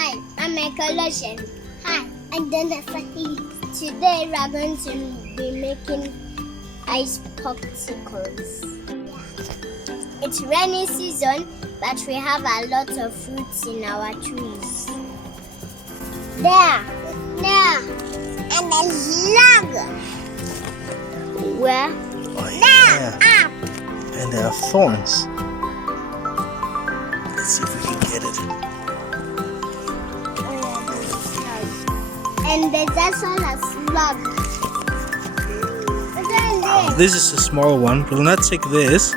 Hi, I'm Ecologian. Hi, I'm Jennifer. Today we are going to be making ice popsicles. Yeah. It's rainy season, but we have a lot of fruits in our trees. There, and a log. Where? Oh, yeah. Up. And there are thorns. Let's see if we can get it. And there's also a slug. Oh, this is a small one. We'll not take this.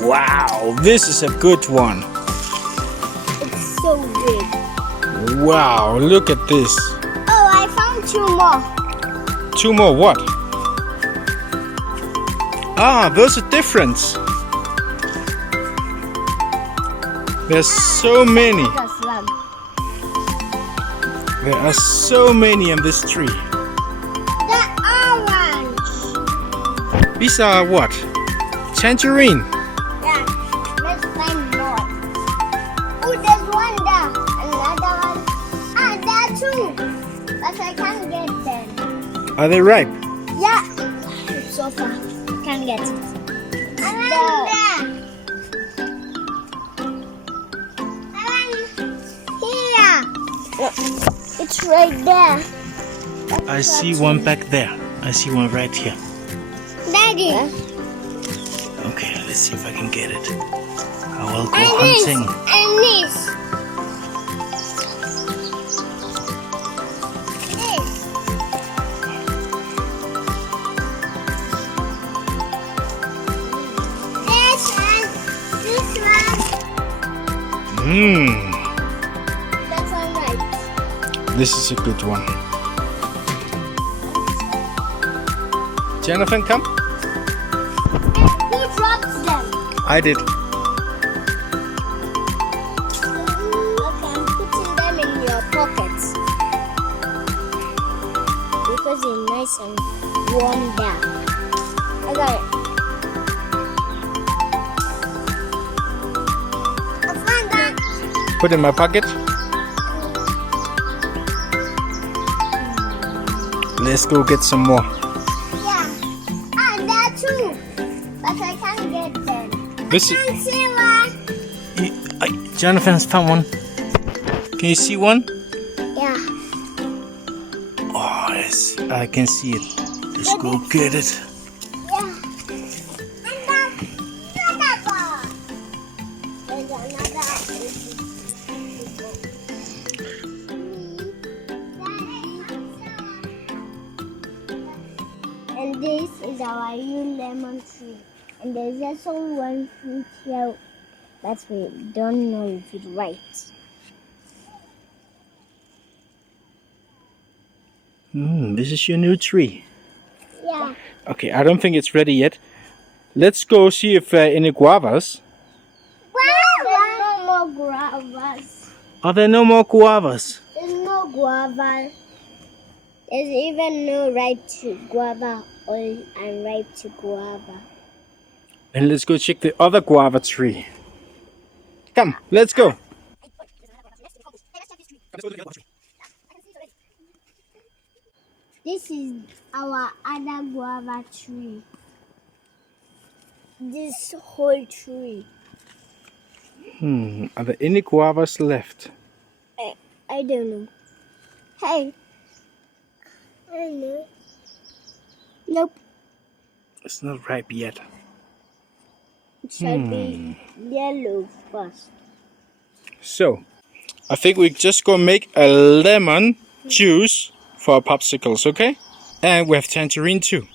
Wow, this is a good one. It's so big. Wow, look at this. Oh, I found two more. Two more what? Ah, those are different. There's so many. That's a slug. There are so many on this tree. The orange. These are what? Tangerine. Yeah, let's find more. Oh, there's one there. Another one. Ah, there are two. But I can't get them. Are they ripe? Yeah. It's so far. I can't get it. Around there. It's right there. I see one back there. I see one right here. Daddy. Okay, let's see if I can get it. I will go And hunting. this. And this. This one. That's all right. This is a good one. Jonathan, come. Who dropped them? I did. Okay, I'm putting them in your pockets. Because they're nice and warm there. I got it. I found that. Put in my pocket. Let's go get some more. Yeah. Ah, there are two. But I can't get them. This I is. can't see one. Jonathan has found one. Can you see one? Yeah. Oh, yes, I can see it. Let's go get it. Yeah. And that's another one. There's and this is our new lemon tree. And there's also one fruit here that we don't know if it's right. This is your new tree. Yeah. Okay, I don't think it's ready yet. Let's go see if any guavas. There's no more guavas. Are there no more guavas? There's no guava. There's even no ripe to guava or unripe to guava. And let's go check the other guava tree. Come, let's go. This is our other guava tree. This whole tree. Are there any guavas left? I don't know. Hey. I don't know. Nope. It's not ripe yet. It should be yellow first. So, I think we just go make a lemon juice for our popsicles, okay? And we have tangerine too.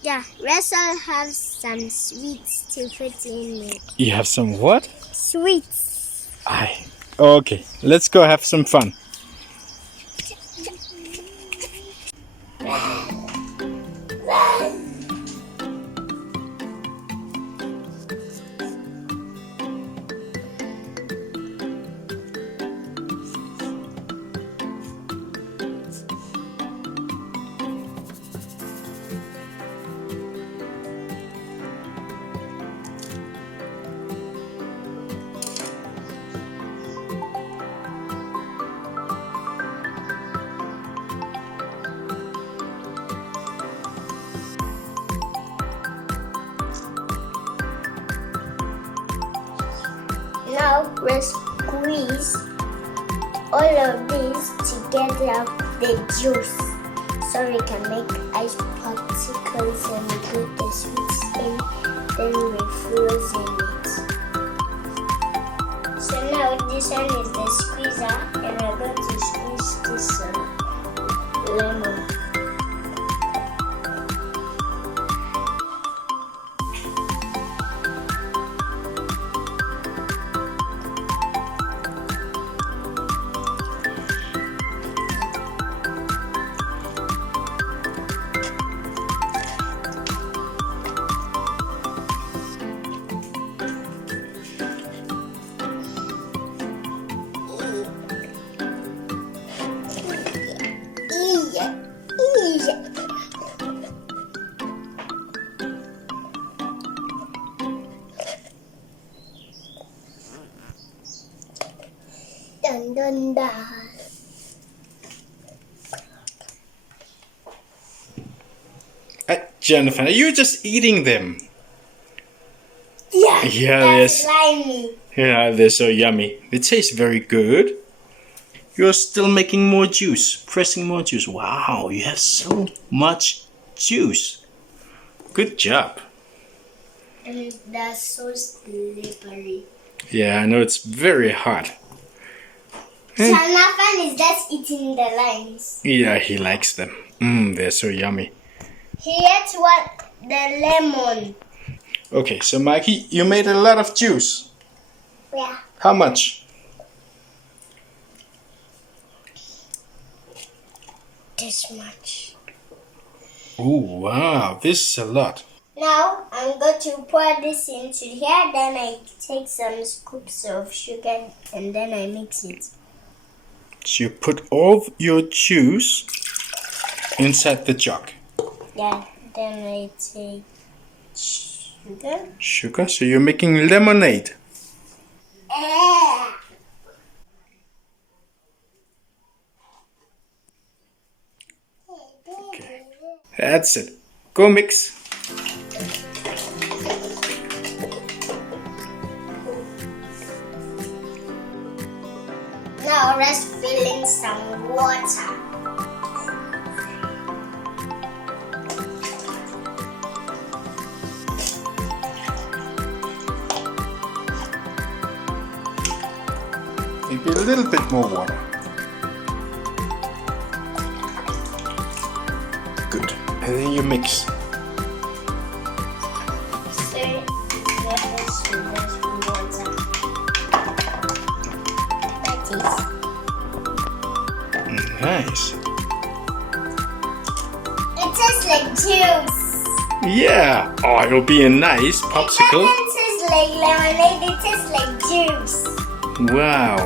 Yeah, let's all have some sweets to fit in it. You have some what? Sweets. Aye. Okay, let's go have some fun. Now let's squeeze all of these to get out the juice, so we can make ice popsicles and put the sweets in, then we frozen it. So now this one is the squeezer, and we're going to squeeze this lemon. Dun dun dun. Jennifer, are you just eating them? Yeah, Yeah, that's slimy. Yeah, they're so yummy. They taste very good. You're still making more juice, pressing more juice. Wow, you have so much juice. Good job. And that's so slippery. Yeah, I know it's very hot. So Nathan is just eating the limes. Yeah, he likes them. They're so yummy. He ate the lemon. Okay, so Mikey, you made a lot of juice. Yeah. How much? This much. Oh, wow, this is a lot. Now I'm going to pour this into here. Then I take some scoops of sugar and then I mix it. So you put all your juice inside the jug. Yeah. Then I take sugar. Sugar? So you're making lemonade. Okay. That's it. Go mix. Now let's fill in some water. Maybe a little bit more water. Good. And then you mix. Nice. It tastes like juice. Yeah. Oh, it'll be a nice popsicle. It doesn't taste like lemonade, it tastes like juice. Wow.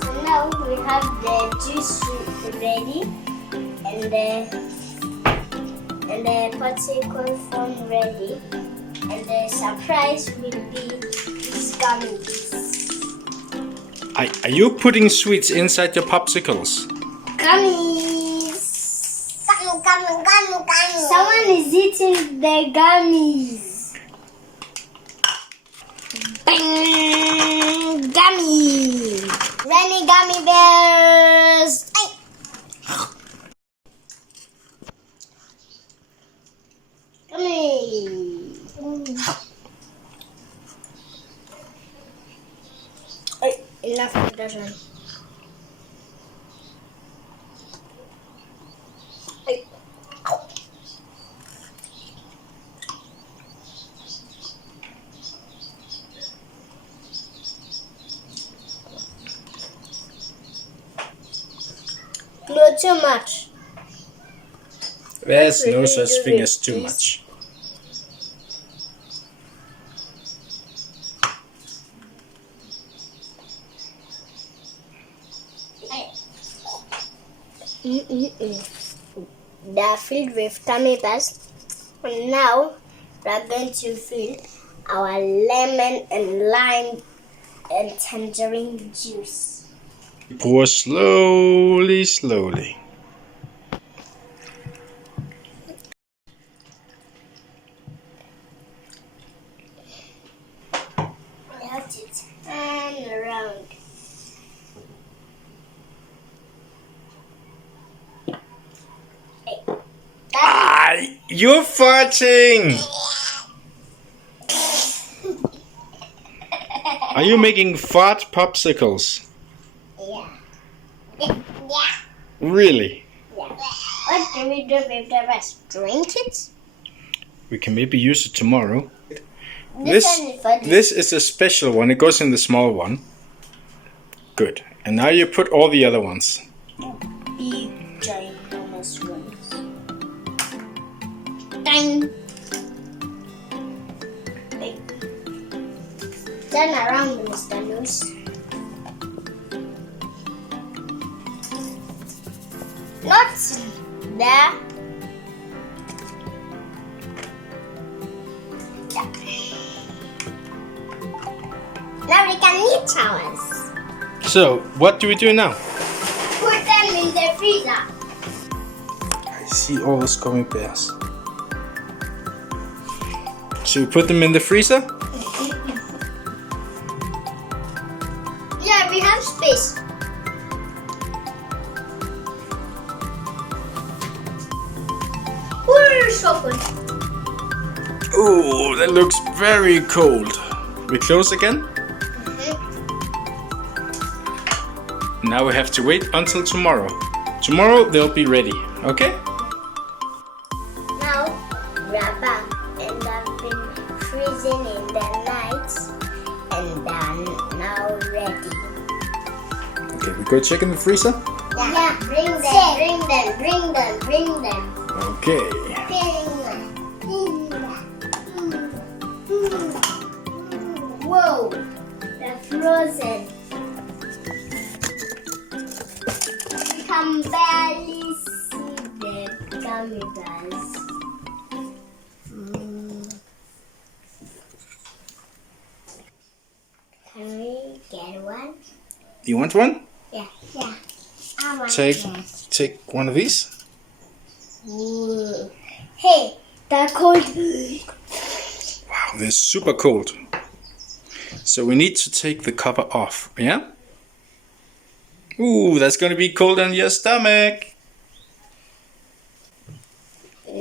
So now we have the juice ready and the popsicle form ready, and the surprise will be these gummies. Are you putting sweets inside your popsicles? Gummies! Gummy. Someone is eating the gummies. Bang! Gummy! Rainy gummy bears! Gummy! Enough of this one. Not too much. There's no such thing as too much. They are filled with gummy bears. And now we are going to fill our lemon and lime and tangerine juice. Pour slowly, slowly. You're farting! Are you making fart popsicles? Yeah. Yeah. Really? Yeah. What do we do if the rest drink it? We can maybe use it tomorrow. This one is for This is a special one. It goes in the small one. Good. And now you put all the other ones. big ginormous ones. Dang. Wait. Turn around, Mr. Nose. Not there. Now we can eat ours. So, what do we do now? Put them in the freezer. I see all those gummy bears. So we put them in the freezer? Yeah, we have space. Where's chocolate? Oh, that looks very cold. We close again? Now we have to wait until tomorrow. Tomorrow they'll be ready, okay? Now, rubber, and I've been freezing in the nights, and they're now ready. Okay, we go check in the freezer? Yeah, bring them. Okay. Whoa, they're frozen. You can barely see the gummy bears. Can we get one? You want one? Yeah. I want Take one of these. Ooh. Hey, they're cold. Wow, they're super cold. So we need to take the cover off, yeah? Ooh, that's gonna be cold on your stomach.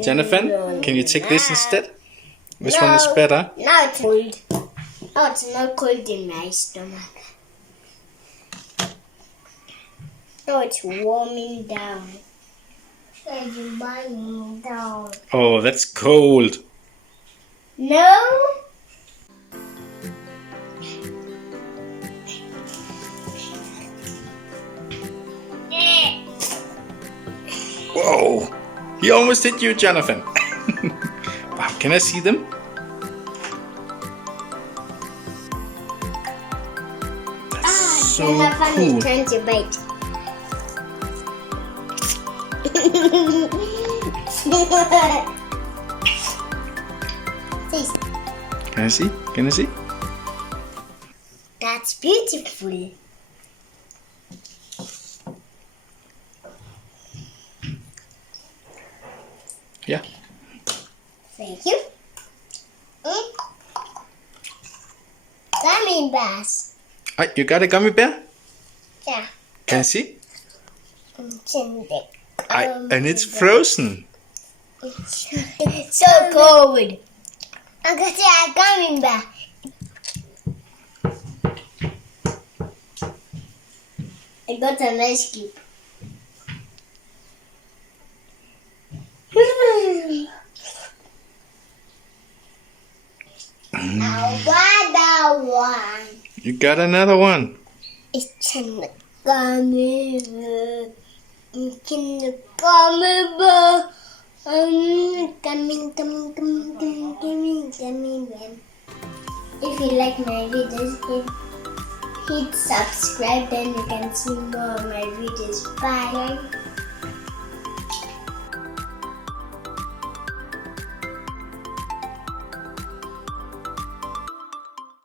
Jennifer, can you take this instead? Which one is better? Now it's cold. Oh, it's not cold in my stomach. Oh, it's warming down. It's warming down. Oh, that's cold. No? Whoa, he almost hit you, Jonathan. Wow, can I see them? That's so cool. Turn to bite. Can I see? Can I see? That's beautiful. Yeah. Thank you. Gummy bears. Ah, you got a gummy bear? Yeah. Can I see? It's in the And it's frozen. so cold. I got a gummy bear. I got an ice cube. Another one. You got another one. It's in the gummy bear. It's in the gummy bear. Gummy bear. If you like my videos, hit subscribe, then you can see more of my videos. Bye.